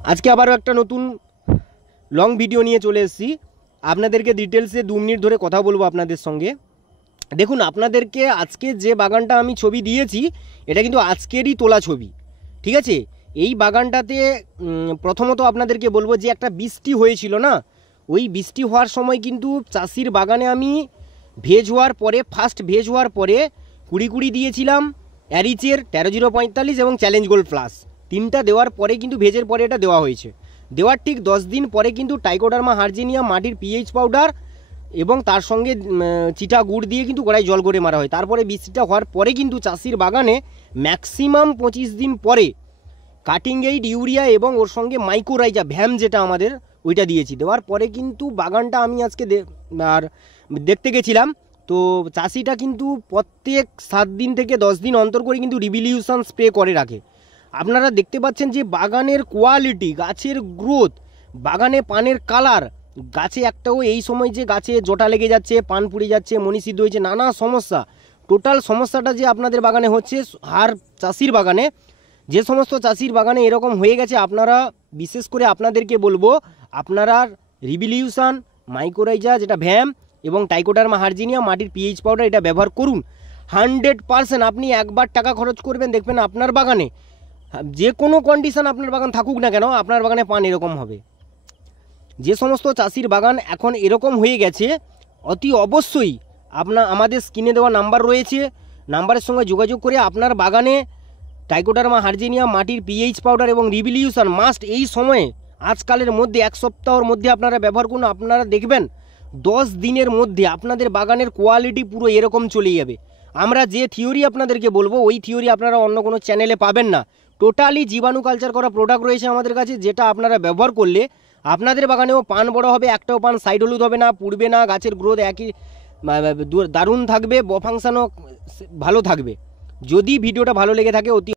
আজকে আবারও একটা নতুন লং ভিডিও নিয়ে চলে এসেছি। আপনাদেরকে ডিটেলসে 2 মিনিট ধরে কথা বলবো আপনাদের সঙ্গে। দেখুন, আপনাদেরকে আজকে যে বাগানটা আমি ছবি দিয়েছি এটা কিন্তু আজকেরই তোলা ছবি, ঠিক আছে। এই বাগানটাতে প্রথমত আপনাদেরকে বলবো যে একটা বৃষ্টি হয়েছিল না, ওই বৃষ্টি হওয়ার সময় কিন্তু চাষির বাগানে আমি ভেজ হওয়ার পরে, ফার্স্ট ভেজ হওয়ার পরে কুড়ি দিয়েছিলাম অ্যারিচের 13045 এবং চ্যালেঞ্জ গোল্ড প্লাস, 3টা দেওয়ার পরে কিন্তু ভেজের পরে এটা দেওয়া হয়েছে। দেওয়ার ঠিক 10 দিন পরে কিন্তু টাইকোডার্মা হার্জিনিয়া মাটির পিএইচ পাউডার এবং তার সঙ্গে চিটা গুড় দিয়ে কিন্তু গোড়ায় জল করে মারা হয়। তারপরে বৃষ্টিটা হওয়ার পরে কিন্তু চাষির বাগানে ম্যাক্সিমাম 25 দিন পরে কাটিং এইড ইউরিয়া এবং ওর সঙ্গে মাইক্রোরাইজা ভ্যাম যেটা আমাদের ওইটা দিয়েছি। দেওয়ার পরে কিন্তু বাগানটা আমি আজকে আর দেখতে গেছিলাম, তো চাষিটা কিন্তু প্রত্যেক 7 দিন থেকে 10 দিন অন্তর করে কিন্তু রিভলিউশন স্প্রে করে রাখে। আপনারা দেখতে পাচ্ছেন যে বাগানের কোয়ালিটি, গাছের গ্রোথ, বাগানে পানের কালার, গাছে একটাও এই সময় যে গাছে জোটা লেগে যাচ্ছে, পান পুড়ে যাচ্ছে, মনি সিদ্ধ হয়েছে, নানা সমস্যা, টোটাল সমস্যাটা যে আপনাদের বাগানে হচ্ছে, আর চাষির বাগানে যে সমস্ত চাষির বাগানে এরকম হয়ে গেছে, আপনারা বিশেষ করে আপনাদেরকে বলবো আপনারা রিভলিউশন, মাইক্রোরাইজা যেটা ভ্যাম এবং টাইকোডার্মা হার্জিনিয়া মাটির পিএইচ পাউডার এটা ব্যবহার করুন। 100% আপনি একবার টাকা খরচ করবেন, দেখবেন আপনার বাগানে যে কোনো কন্ডিশন আপনার বাগান থাকুক না কেন, আপনার বাগানে পান এরকম হবে। যে সমস্ত চাষির বাগান এখন এরকম হয়ে গেছে, অতি অবশ্যই আমাদের স্ক্রিনে দেওয়া নাম্বার রয়েছে, নাম্বারের সঙ্গে যোগাযোগ করে আপনার বাগানে টাইকোডার্মা হার্জিনিয়া মাটির পিএইচ পাউডার এবং রিভলিউশন মাস্ট এই সময়ে আজকালের মধ্যে 1 সপ্তাহের মধ্যে আপনারা ব্যবহার করুন। আপনারা দেখবেন 10 দিনের মধ্যে আপনাদের বাগানের কোয়ালিটি পুরো এরকম চলে যাবে। আমরা যে থিওরি আপনাদেরকে বলবো ওই থিওরি আপনারা অন্য কোনো চ্যানেলে পাবেন না। টোটালি জীবাণু কালচার করা প্রোডাক্ট রয়েছে আমাদের কাছে, যেটা আপনারা ব্যবহার করলে আপনাদের বাগানেও পান বড় হবে, একটাও পান সাইড হলুদ হবে না, পুড়বে না, গাছের গ্রোথ একই দারুণ থাকবে, ফাংশনও ভালো থাকবে। যদি ভিডিওটা ভালো লেগে থাকে অতি